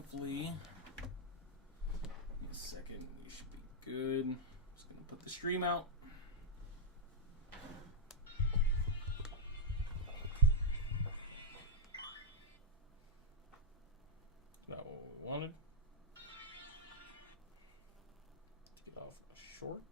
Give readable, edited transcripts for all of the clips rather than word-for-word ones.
hopefully, in a second, you should be good. Just going to put the stream out. Not what we wanted. Get off the shorts.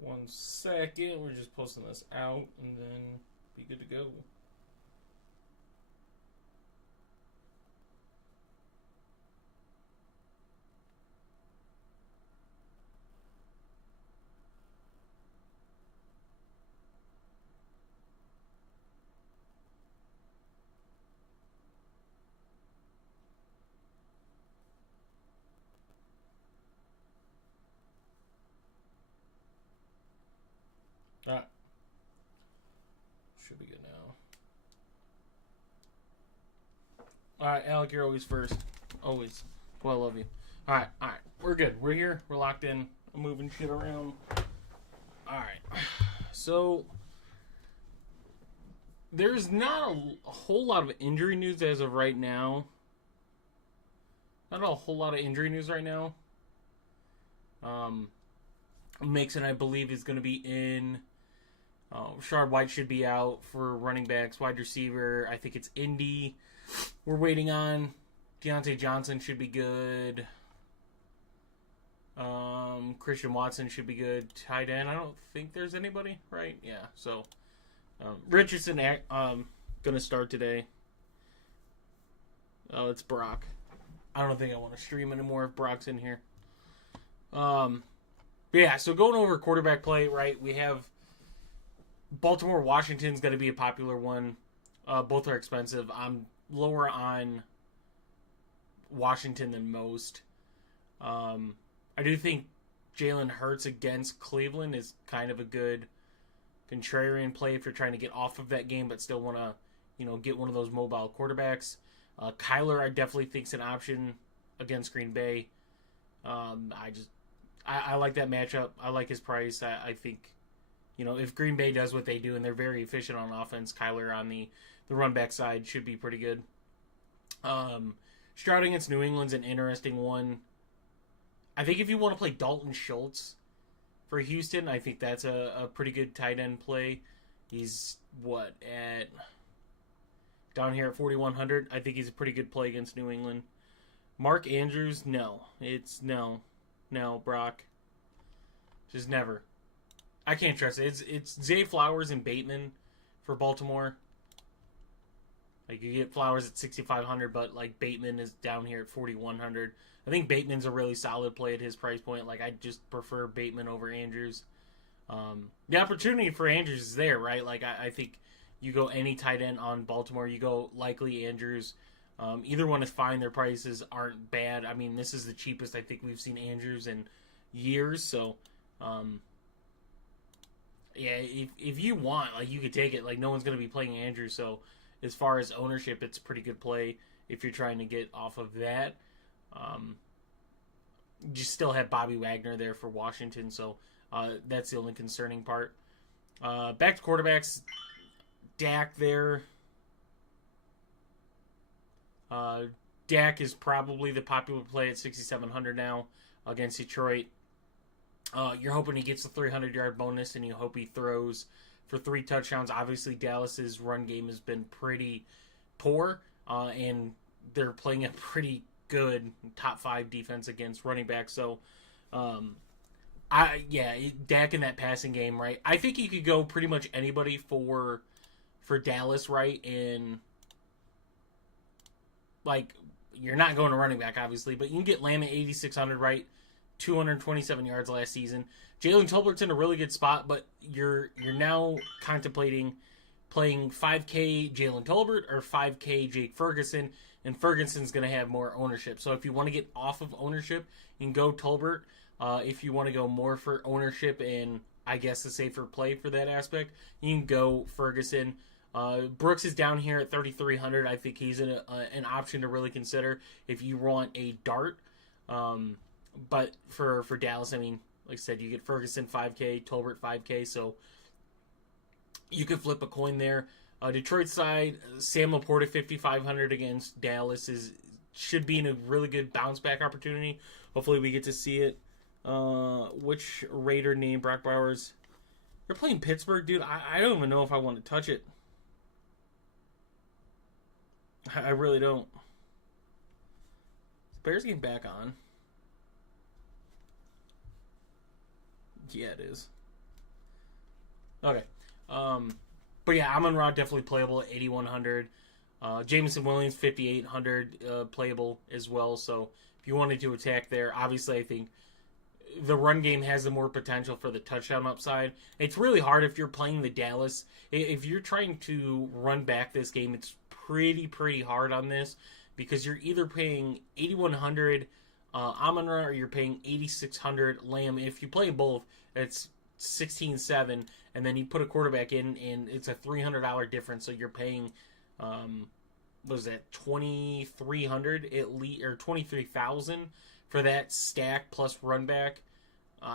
One second, we're just posting this out and then be good to go. Alright. Should be good now. Alright, Alec, you're always first. Always. Well, I love you. Alright. We're good. We're here. We're locked in. I'm moving shit around. Alright. So, there's not a whole lot of injury news as of right now. Not a whole lot of injury news right now. Mixon, I believe, is going to be in. Rashard White should be out for running backs, wide receiver. I think it's Indy. We're waiting on. Deontay Johnson should be good. Christian Watson should be good. Tight end, I don't think there's anybody, right? Yeah, so Richardson going to start today. Oh, it's Brock. I don't think I want to stream anymore if Brock's in here. Yeah, so going over quarterback play, right, we have Baltimore, Washington's going to be a popular one. Both are expensive. I'm lower on Washington than most. I do think Jalen Hurts against Cleveland is kind of a good contrarian play if you're trying to get off of that game but still want to, get one of those mobile quarterbacks. Kyler, I definitely think is an option against Green Bay. I like that matchup. I like his price. I think, if Green Bay does what they do and they're very efficient on offense, Kyler on the run back side should be pretty good. Stroud against New England's an interesting one. I think if you want to play Dalton Schultz for Houston, I think that's a pretty good tight end play. He's down here at 4,100. I think he's a pretty good play against New England. Mark Andrews, no. No, Brock. Just never. I can't trust it. It's Zay Flowers and Bateman for Baltimore. Like, you get Flowers at 6,500, but, Bateman is down here at 4,100. I think Bateman's a really solid play at his price point. I just prefer Bateman over Andrews. The opportunity for Andrews is there, right? I think you go any tight end on Baltimore. You go likely Andrews. Either one is fine. Their prices aren't bad. I mean, this is the cheapest I think we've seen Andrews in years. So, yeah, if you want, you could take it. No one's going to be playing Andrews. So, as far as ownership, it's a pretty good play if you're trying to get off of that. You still have Bobby Wagner there for Washington. So, that's the only concerning part. Back to quarterbacks. Dak there. Dak is probably the popular play at 6,700 now against Detroit. You're hoping he gets the 300-yard bonus, and you hope he throws for 3 touchdowns. Obviously, Dallas's run game has been pretty poor, and they're playing a pretty good top 5 defense against running backs. So, Dak in that passing game, right? I think you could go pretty much anybody for Dallas, right? And you're not going to running back, obviously, but you can get Lamb at 8,600, right? 227 yards last season. Jalen Tolbert's in a really good spot, but you're now contemplating playing 5K Jalen Tolbert or 5K Jake Ferguson and Ferguson's going to have more ownership. So if you want to get off of ownership, you can go Tolbert. If you want to go more for ownership and I guess a safer play for that aspect, you can go Ferguson. Brooks is down here at 3,300. I think he's an option to really consider if you want a dart. But for Dallas, I mean, like I said, you get Ferguson 5K, Tolbert 5K, so you could flip a coin there. Detroit side, Sam Laporta 5,500 against Dallas should be in a really good bounce back opportunity. Hopefully we get to see it. Which Raider name? Brock Bowers. They're playing Pittsburgh, dude. I don't even know if I want to touch it. I really don't. Bears getting back on. Yeah, it is. Okay. But yeah, Amon-Ra definitely playable at 8,100. Jameson Williams 5,800 playable as well. So if you wanted to attack there, obviously I think the run game has the more potential for the touchdown upside. It's really hard if you're playing the Dallas. If you're trying to run back this game, it's pretty hard on this because you're either paying 8,100 Amon-Ra or you're paying 8,600 Lamb. If you play both, it's 16-7, and then you put a quarterback in, and it's a $300 difference. So you're paying, what was that, 2,300 at least, or 23,000 for that stack plus run back.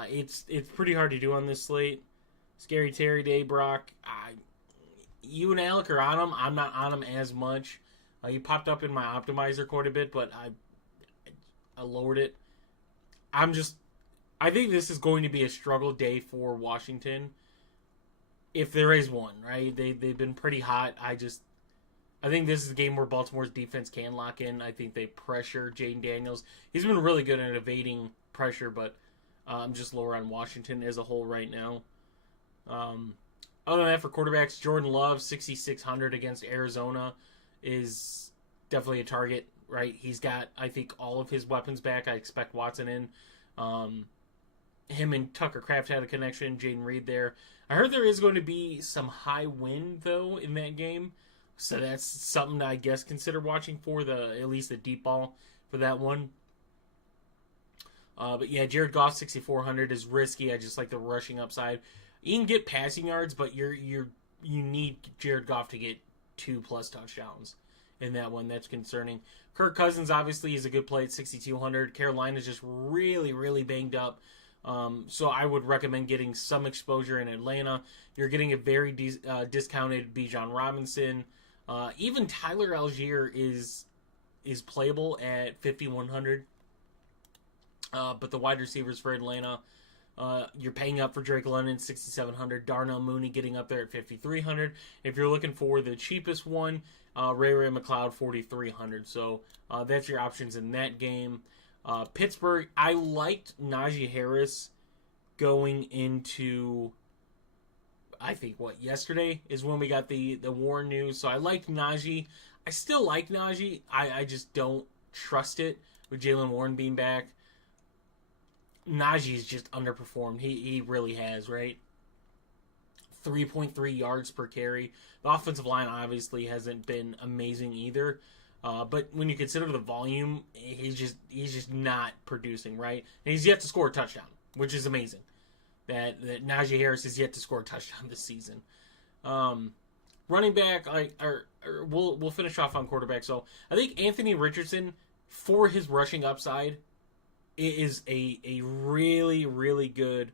It's pretty hard to do on this slate. Scary Terry Day, Brock. You and Alec are on him. I'm not on him as much. He popped up in my optimizer quite a bit, but I lowered it. I think this is going to be a struggle day for Washington, if there is one, right? They've been pretty hot. I think this is a game where Baltimore's defense can lock in. I think they pressure Jaden Daniels. He's been really good at evading pressure, but I'm just lower on Washington as a whole right now. Other than that, for quarterbacks, Jordan Love, 6,600 against Arizona is definitely a target, right? He's got, I think, all of his weapons back. I expect Watson in. Him and Tucker Kraft had a connection. Jaden Reed there. I heard there is going to be some high wind, though, in that game. So that's something to, I guess, consider watching for, at least the deep ball for that one. But yeah, Jared Goff 6,400 is risky. I just like the rushing upside. You can get passing yards, but you need Jared Goff to get 2+ touchdowns in that one. That's concerning. Kirk Cousins obviously is a good play at 6,200. Carolina's just really banged up. So I would recommend getting some exposure in Atlanta. You're getting a very discounted Bijan Robinson. Even Tyler Algier is playable at 5,100. But the wide receivers for Atlanta, you're paying up for Drake London, 6,700. Darnell Mooney getting up there at 5,300. If you're looking for the cheapest one, Ray McLeod, 4,300. So that's your options in that game. Pittsburgh, I liked Najee Harris going into, I think, yesterday is when we got the Warren news. So I liked Najee. I still like Najee. I just don't trust it with Jaylen Warren being back. Najee's just underperformed. He really has, right? 3.3 yards per carry. The offensive line obviously hasn't been amazing either. But when you consider the volume, he's just not producing, right? And he's yet to score a touchdown, which is amazing. That Najee Harris is yet to score a touchdown this season. Running back, we'll finish off on quarterback. So I think Anthony Richardson, for his rushing upside, is a really good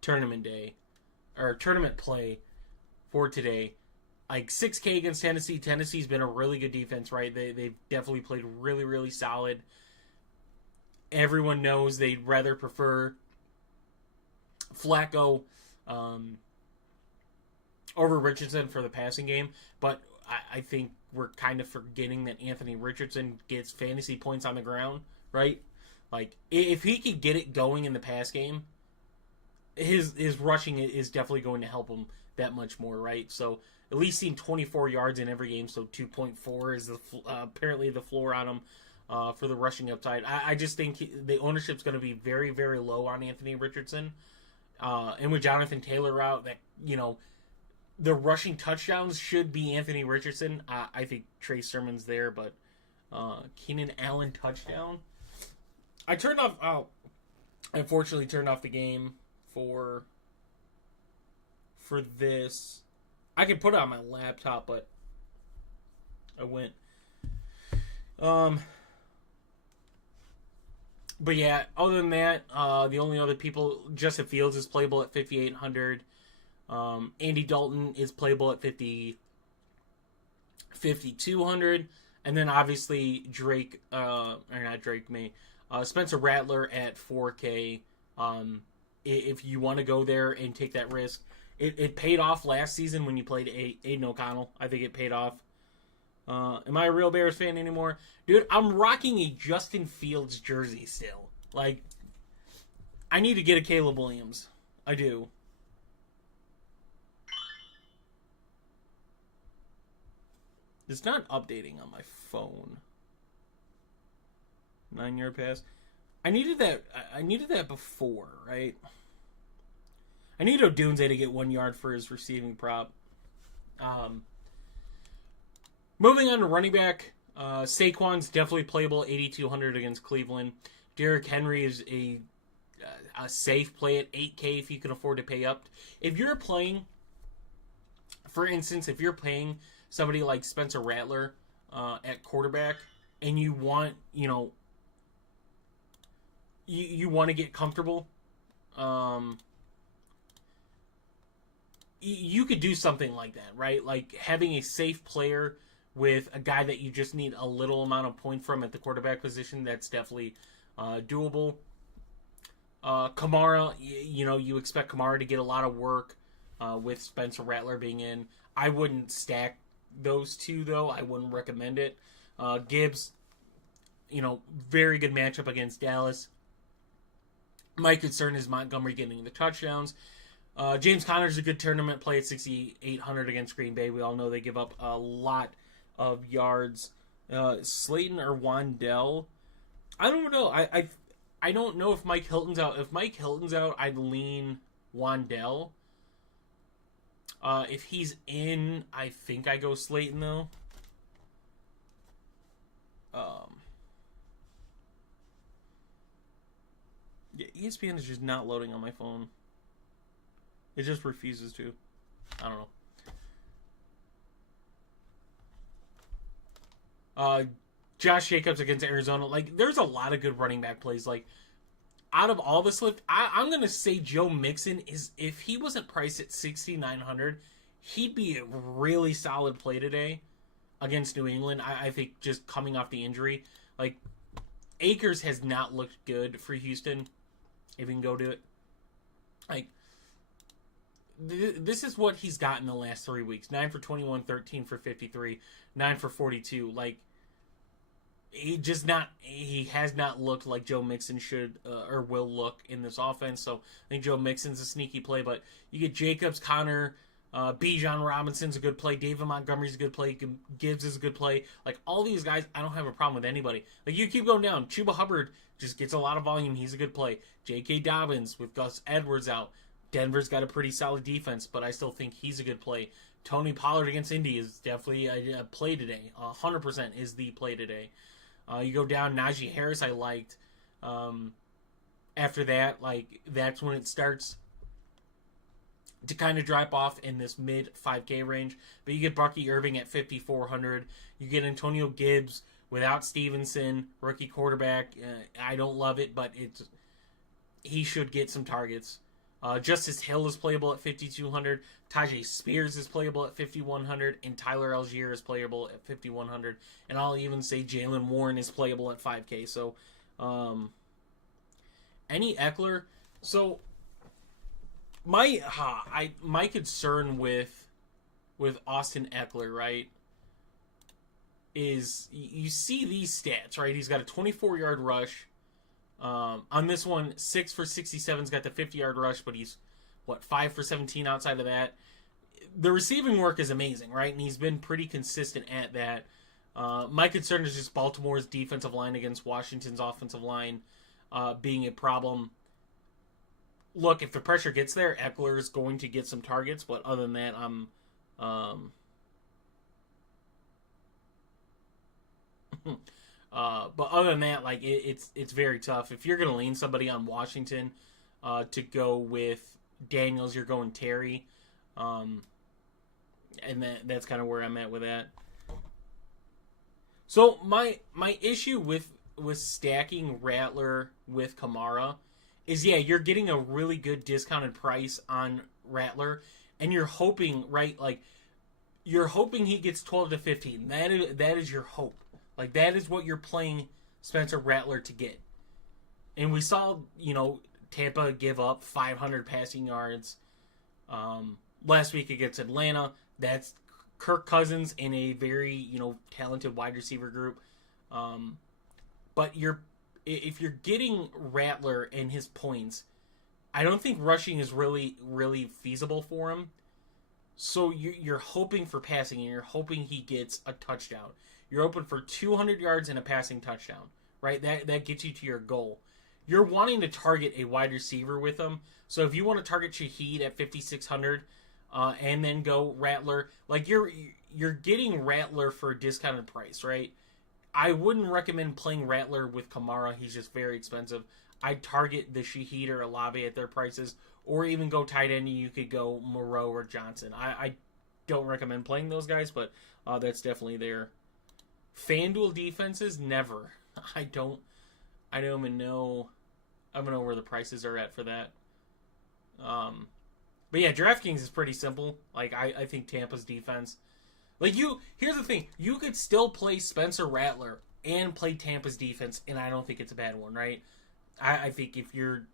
tournament day or tournament play for today. Like 6K against Tennessee. Tennessee's been a really good defense, right? They've definitely played really solid. Everyone knows they'd rather prefer Flacco over Richardson for the passing game, but I think we're kind of forgetting that Anthony Richardson gets fantasy points on the ground, right? Like, if he could get it going in the pass game, his rushing is definitely going to help him that much more, right? So at least seeing 24 yards in every game, so 2.4 is apparently the floor on him for the rushing upside. I just think the ownership's going to be very low on Anthony Richardson. And with Jonathan Taylor out, that, the rushing touchdowns should be Anthony Richardson. I think Trey Sermon's there, but Keenan Allen touchdown. I turned off. Oh, I unfortunately turned off the game for this. I could put it on my laptop, but I went. But yeah, other than that, the only other people, Justin Fields is playable at 5,800. Andy Dalton is playable at 5,200. And then obviously Drake, or not Drake, Spencer Rattler at 4K. If you want to go there and take that risk. It paid off last season when you played Aiden O'Connell. I think it paid off. Am I a real Bears fan anymore? Dude, I'm rocking a Justin Fields jersey still. Like, I need to get a Caleb Williams. I do. It's not updating on my phone. 9-yard pass. I needed that before, right? I need Odunze to get 1 yard for his receiving prop. Moving on to running back, Saquon's definitely playable, 8,200 against Cleveland. Derrick Henry is a safe play at 8K if you can afford to pay up. If you're playing, for instance, if you're paying somebody like Spencer Rattler at quarterback, and you want, you want to get comfortable, you could do something like that, right? Like having a safe player with a guy that you just need a little amount of point from at the quarterback position, that's definitely doable. Kamara, you expect Kamara to get a lot of work with Spencer Rattler being in. I wouldn't stack those two, though. I wouldn't recommend it. Gibbs, very good matchup against Dallas. My concern is Montgomery getting the touchdowns. James Conner's a good tournament play at 6,800 against Green Bay. We all know they give up a lot of yards. Slayton or Wandell, I don't know. I don't know if Mike Hilton's out. If Mike Hilton's out, I'd lean Wandell. If he's in, I think I go Slayton, though. Yeah, ESPN is just not loading on my phone. It just refuses to. I don't know. Josh Jacobs against Arizona. Like, there's a lot of good running back plays. Like, out of all the slip, I'm going to say Joe Mixon is, if he wasn't priced at 6,900, he'd be a really solid play today against New England. I think just coming off the injury. Like, Akers has not looked good for Houston, if you can go to it. Like, this is what he's got in the last 3 weeks. 9 for 21, 13 for 53, 9 for 42. Like, he has not looked like Joe Mixon should or will look in this offense. So I think Joe Mixon's a sneaky play, but you get Jacobs, Connor, Bijan Robinson's a good play, David Montgomery's a good play, Gibbs is a good play. Like, all these guys, I don't have a problem with anybody. Like, you keep going down. Chuba Hubbard just gets a lot of volume. He's a good play. J.K. Dobbins with Gus Edwards out. Denver's got a pretty solid defense, but I still think he's a good play. Tony Pollard against Indy is definitely a play today. 100% is the play today. You go down, Najee Harris I liked. After that, like, that's when it starts to kind of drop off in this mid 5K range. But you get Bucky Irving at 5,400. You get Antonio Gibbs without Stevenson, rookie quarterback. I don't love it, but he should get some targets. Justice Hill is playable at 5,200. Tajay Spears is playable at 5,100. And Tyler Algier is playable at 5,100. And I'll even say Jalen Warren is playable at 5K. So, any Eckler. So, my concern with Austin Eckler, right, is you see these stats, right? He's got a 24-yard rush. On this one, 6 for 67's got the 50-yard rush, but he's, 5 for 17 outside of that. The receiving work is amazing, right? And he's been pretty consistent at that. My concern is just Baltimore's defensive line against Washington's offensive line being a problem. Look, if the pressure gets there, Eckler is going to get some targets, but other than that, But other than that, like it's very tough. If you're gonna lean somebody on Washington to go with Daniels, you're going Terry, and that's kind of where I'm at with that. So my issue with stacking Rattler with Kamara is, yeah, you're getting a really good discounted price on Rattler, and you're hoping, right, like you're hoping he gets 12 to 15. That is your hope. Like, that is what you're playing Spencer Rattler to get. And we saw, Tampa give up 500 passing yards last week against Atlanta. That's Kirk Cousins in a very, talented wide receiver group. But if you're getting Rattler and his points, I don't think rushing is really, really feasible for him. So you're hoping for passing, and you're hoping he gets a touchdown. You're open for 200 yards and a passing touchdown, right? That gets you to your goal. You're wanting to target a wide receiver with him. So if you want to target Shaheed at 5,600 and then go Rattler, like you're getting Rattler for a discounted price, right? I wouldn't recommend playing Rattler with Kamara. He's just very expensive. I'd target the Shaheed or Olave at their prices, or even go tight end. You could go Moreau or Johnson. I don't recommend playing those guys, but that's definitely there. FanDuel defenses, never. I don't even know. I don't know where the prices are at for that. But yeah, DraftKings is pretty simple. Like I think Tampa's defense. Like here's the thing. You could still play Spencer Rattler and play Tampa's defense, and I don't think it's a bad one, right? I think if you're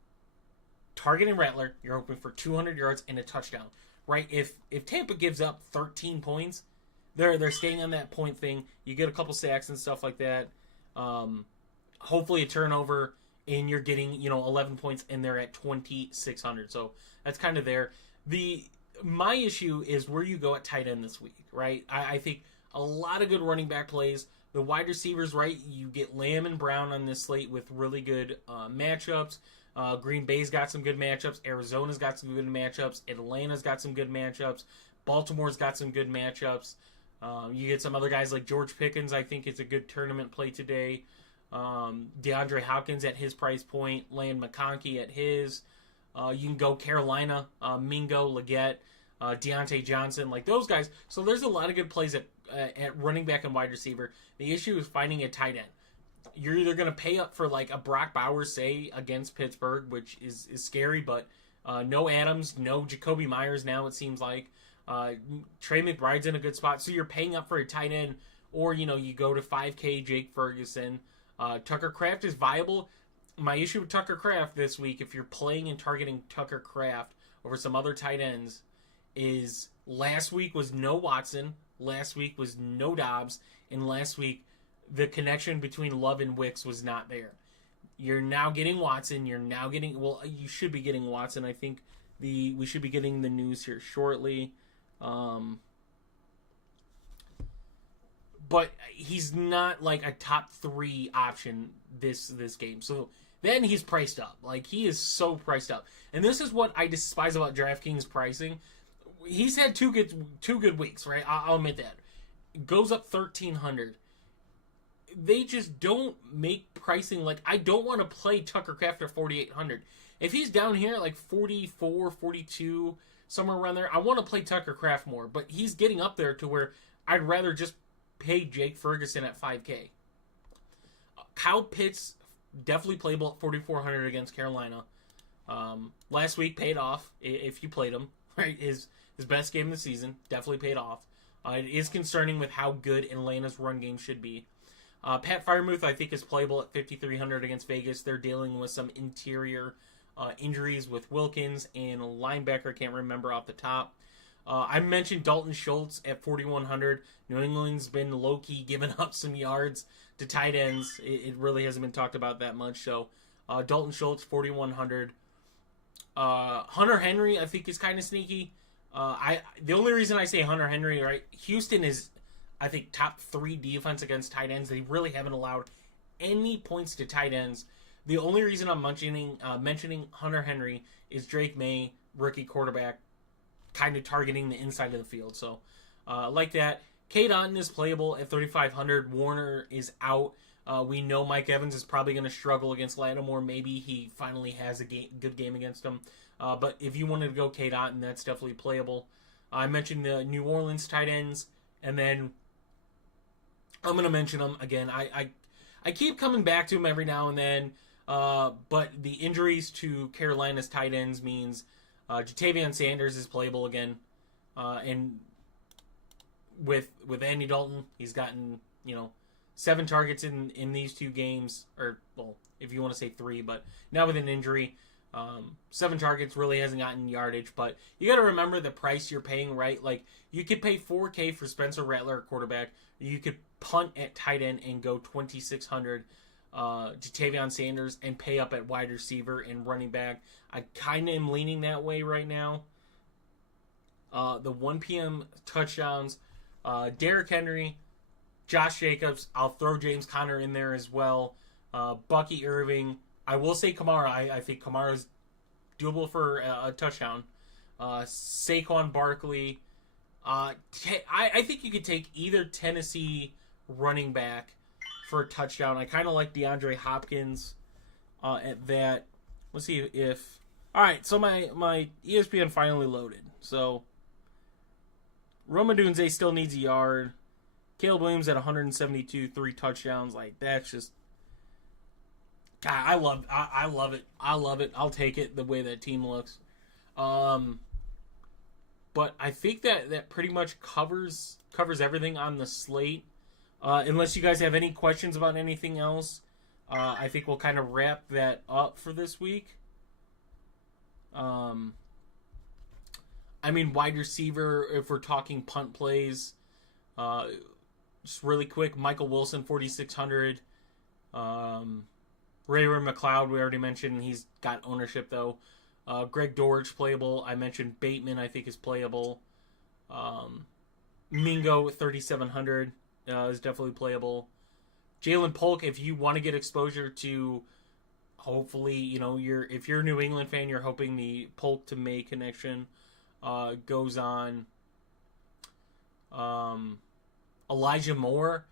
targeting Rattler, you're hoping for 200 yards and a touchdown, right? If Tampa gives up 13 points, they're staying on that point thing. You get a couple sacks and stuff like that. Hopefully a turnover, and you're getting 11 points, and they're at 2,600. So that's kind of there. My issue is where you go at tight end this week, right? I think a lot of good running back plays. The wide receivers, right? You get Lamb and Brown on this slate with really good matchups. Green Bay's got some good matchups. Arizona's got some good matchups. Atlanta's got some good matchups. Baltimore's got some good matchups. You get some other guys like George Pickens. I think it's a good tournament play today. DeAndre Hopkins at his price point. Land McConkey at his. You can go Carolina. Mingo, Leggett, Deontay Johnson, like those guys. So there's a lot of good plays at running back and wide receiver. The issue is finding a tight end. You're either going to pay up for like a Brock Bowers, say, against Pittsburgh, which is scary, but no Adams, no Jacoby Myers now, it seems like. Trey McBride's in a good spot. So you're paying up for a tight end, or, you go to 5K Jake Ferguson. Tucker Kraft is viable. My issue with Tucker Kraft this week, if you're playing and targeting Tucker Kraft over some other tight ends, is last week was no Watson, last week was no Dobbs, and last week the connection between Love and Wicks was not there. You're now getting Watson. You're now getting, you should be getting Watson. I think we should be getting the news here shortly. But he's not like a top 3 option this game. So then he's priced up. Like, he is so priced up. And this is what I despise about DraftKings pricing. He's had two good weeks, right? I'll admit that. Goes up 1,300. They just don't make pricing like, I don't want to play Tucker Kraft at 4,800. If he's down here at like 44, 42, somewhere around there, I want to play Tucker Kraft more. But he's getting up there to where I'd rather just pay Jake Ferguson at 5K. Kyle Pitts, definitely playable at 4,400 against Carolina. Last week paid off if you played him, right? His best game of the season, definitely paid off. It is concerning with how good Atlanta's run game should be. Pat Freiermuth, I think, is playable at 5,300 against Vegas. They're dealing with some interior injuries with Wilkins and a linebacker. Can't remember off the top. I mentioned Dalton Schultz at 4,100. New England's been low-key giving up some yards to tight ends. It really hasn't been talked about that much. So Dalton Schultz, 4,100. Hunter Henry, I think, is kind of sneaky. The only reason I say Hunter Henry, right? Houston is, I think, top 3 defense against tight ends. They really haven't allowed any points to tight ends. The only reason I'm mentioning Hunter Henry is Drake May, rookie quarterback, kind of targeting the inside of the field. So, like that. Cade Otton is playable at 3,500. Warner is out. We know Mike Evans is probably going to struggle against Lattimore. Maybe he finally has a good game against him. But if you wanted to go Kate Otten, that's definitely playable. I mentioned the New Orleans tight ends, and then I'm going to mention them again. I keep coming back to them every now and then, but the injuries to Carolina's tight ends means Jatavion Sanders is playable again, and with Andy Dalton, he's gotten 7 targets in these 2 games, or well, if you want to say 3, but now with an injury, 7 targets, really hasn't gotten yardage. But you got to remember the price you're paying, right? Like, you could pay $4K for Spencer Rattler at quarterback. You could punt at tight end and go $2,600 Jatavion Sanders and pay up at wide receiver and running back. I kind of am leaning that way right now. The 1 p.m. touchdowns, Derrick Henry, Josh Jacobs. I'll throw James Conner in there as well. Bucky Irving. I will say Kamara. I think Kamara's doable for a touchdown. Saquon Barkley. I think you could take either Tennessee running back for a touchdown. I kind of like DeAndre Hopkins at that. Let's see if... All right, so my ESPN finally loaded. So, Rome Odunze still needs a yard. Caleb Williams at 172, 3 touchdowns. Like, that's just... God, I love it. I love it. I'll take it the way that team looks. But I think that pretty much covers everything on the slate. Unless you guys have any questions about anything else, I think we'll kind of wrap that up for this week. I mean, wide receiver, if we're talking punt plays, just really quick, Michael Wilson, 4,600. Ray-Ray McLeod, we already mentioned. He's got ownership, though. Greg Dortch, playable. I mentioned Bateman, I think, is playable. Mingo, 3,700, is definitely playable. Jalen Polk, if you want to get exposure to, hopefully, if you're a New England fan, you're hoping the Polk to May connection goes on. Elijah Moore.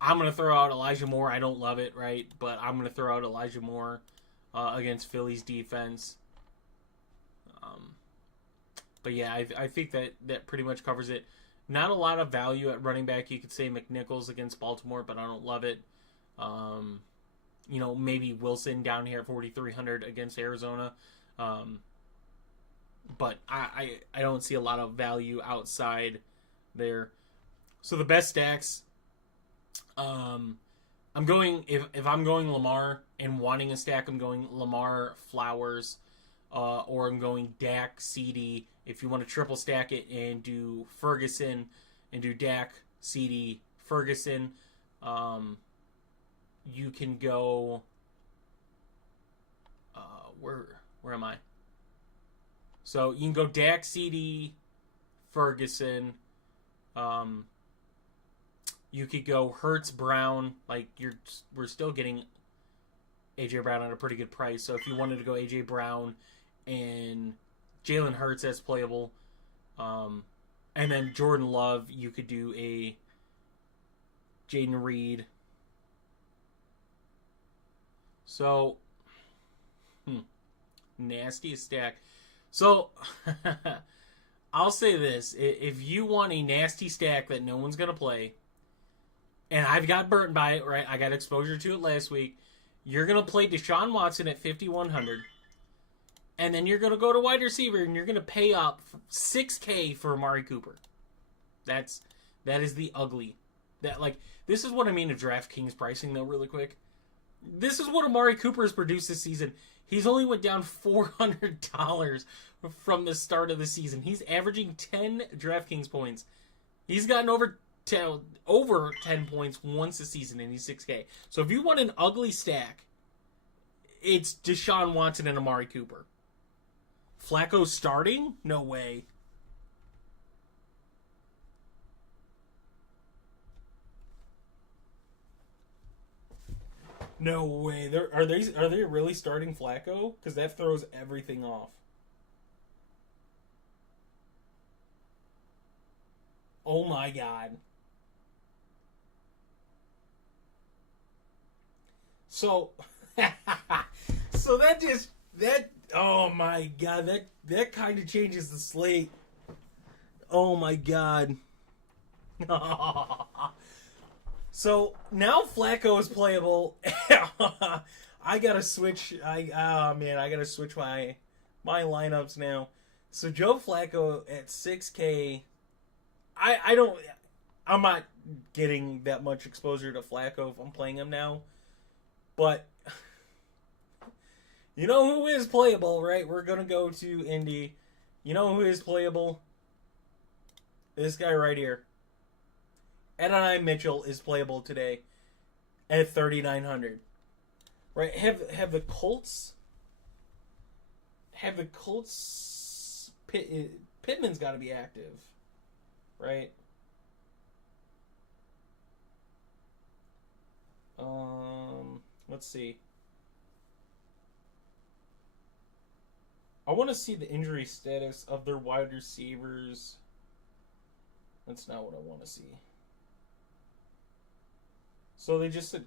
I'm going to throw out Elijah Moore. I don't love it, right? But I'm going to throw out Elijah Moore against Philly's defense. But yeah, I think that pretty much covers it. Not a lot of value at running back. You could say McNichols against Baltimore, but I don't love it. Maybe Wilson down here at 4,300 against Arizona. But I don't see a lot of value outside there. So the best stacks... I'm going if I'm going Lamar and wanting a stack, I'm going Lamar, Flowers, or I'm going Dak, CD. If you want to triple stack it and do Ferguson and do Dak, CD, Ferguson, you can go. Where am I? So you can go Dak, CD, Ferguson. You could go Hurts, Brown. Like we're still getting AJ Brown at a pretty good price. So if you wanted to go AJ Brown and Jalen Hurts as playable, and then Jordan Love, you could do a Jaden Reed. So nastiest stack. So I'll say this: if you want a nasty stack that no one's gonna play. And I've got burnt by it, right? I got exposure to it last week. You're going to play Deshaun Watson at 5,100. And then you're going to go to wide receiver and you're going to pay up $6K for Amari Cooper. That is the ugly. This is what I mean of DraftKings pricing, though, really quick. This is what Amari Cooper has produced this season. He's only went down $400 from the start of the season. He's averaging 10 DraftKings points. He's gotten over 10 points once a season, and he's 6K. So if you want an ugly stack, it's Deshaun Watson and Amari Cooper. Flacco starting? No way. No way. Are they really starting Flacco? Because that throws everything off. Oh my god. So, so oh my god, that kind of changes the slate. Oh my god. So now Flacco is playable. I gotta switch. I gotta switch my lineups now. So Joe Flacco at 6K. I'm not getting that much exposure to Flacco if I'm playing him now. But you know who is playable, right? We're gonna go to Indy. You know who is playable? This guy right here. Adonai Mitchell is playable today at 3,900. Right? Have the Colts? Pittman's got to be active, right? Let's see. I want to see the injury status of their wide receivers. That's not what I want to see. So they just said.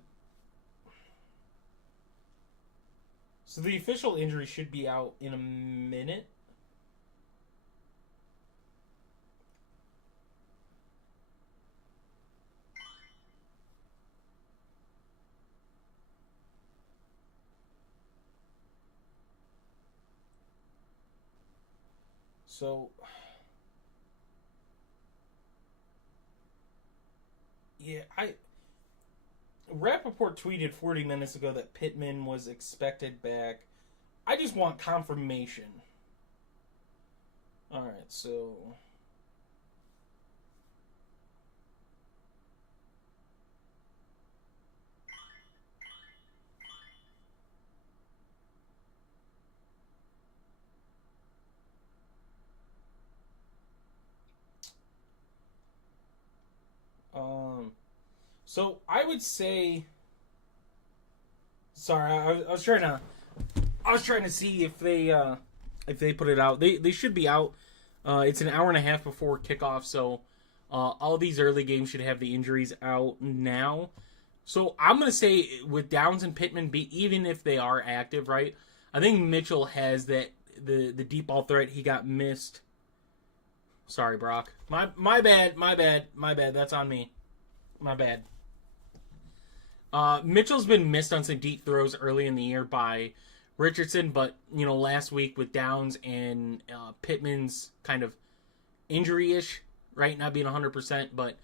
So the official injury should be out in a minute. So, yeah, Rappaport tweeted 40 minutes ago that Pittman was expected back. I just want confirmation. Alright, so... So I would say, sorry, I was trying to see if they put it out. They should be out. It's an hour and a half before kickoff, so all these early games should have the injuries out now. So I'm gonna say with Downs and Pittman, even if they are active, right? I think Mitchell has the deep ball threat. He got missed. Sorry, Brock. My bad. That's on me. My bad. Mitchell's been missed on some deep throws early in the year by Richardson, but last week with Downs and Pittman's kind of injury-ish, right? Not being 100%, but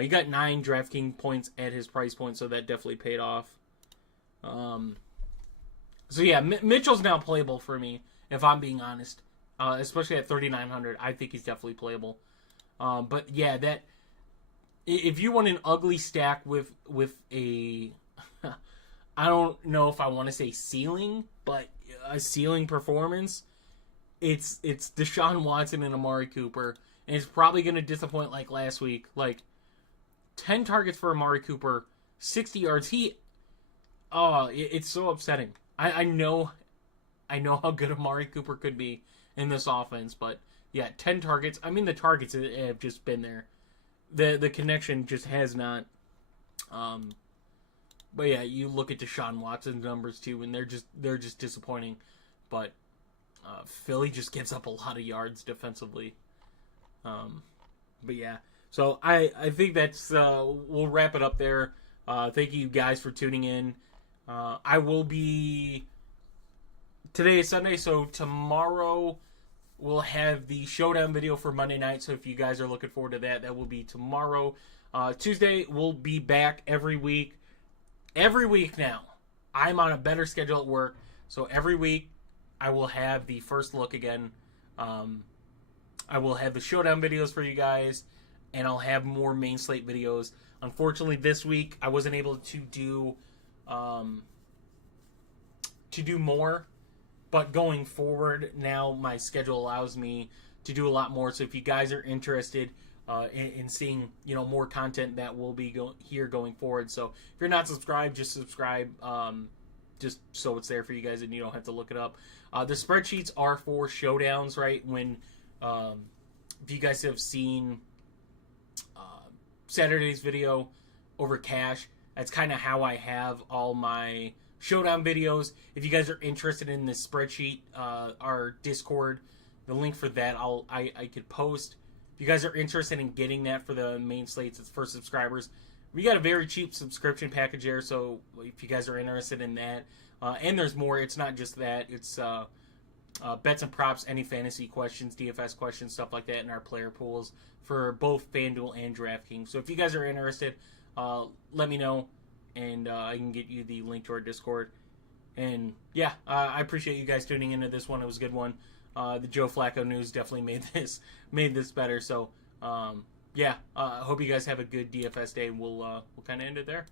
he got 9 DraftKings points at his price point, so that definitely paid off. So yeah, Mitchell's now playable for me, if I'm being honest. Especially at 3,900, I think he's definitely playable. But yeah, that if you want an ugly stack with a, I don't know if I want to say ceiling, but a ceiling performance, it's Deshaun Watson and Amari Cooper, and it's probably going to disappoint like last week. Like 10 targets for Amari Cooper, 60 yards. It's so upsetting. I know how good Amari Cooper could be in this offense, but yeah, 10 targets. I mean, the targets have just been there. The connection just has not. But yeah, you look at Deshaun Watson's numbers too, and they're just disappointing. But Philly just gives up a lot of yards defensively. But yeah, so I think that's we'll wrap it up there. Thank you guys for tuning in. I will be. Today is Sunday, so tomorrow we'll have the showdown video for Monday night. So if you guys are looking forward to that, that will be tomorrow. Tuesday, we'll be back every week. Every week now. I'm on a better schedule at work. So every week, I will have the first look again. I will have the showdown videos for you guys. And I'll have more main slate videos. Unfortunately, this week, I wasn't able to do more. But going forward, now my schedule allows me to do a lot more. So if you guys are interested in seeing more content, that will be here going forward. So if you're not subscribed, just subscribe, just so it's there for you guys and you don't have to look it up. The spreadsheets are for showdowns, right? When if you guys have seen Saturday's video over cash, That's kind of how I have all my showdown videos. If you guys are interested in this spreadsheet, our Discord, the link for that I could post. If you guys are interested in getting that for the main slates, it's for subscribers. We got a very cheap subscription package there, so if you guys are interested in that, and there's more. It's not just that. It's bets and props, any fantasy questions, DFS questions, stuff like that in our player pools for both FanDuel and DraftKings. So if you guys are interested, let me know, and I can get you the link to our Discord. And yeah, I appreciate you guys tuning into this one. It was a good one. The Joe Flacco news definitely made this better. So yeah, I hope you guys have a good DFS day. We'll kind of end it there.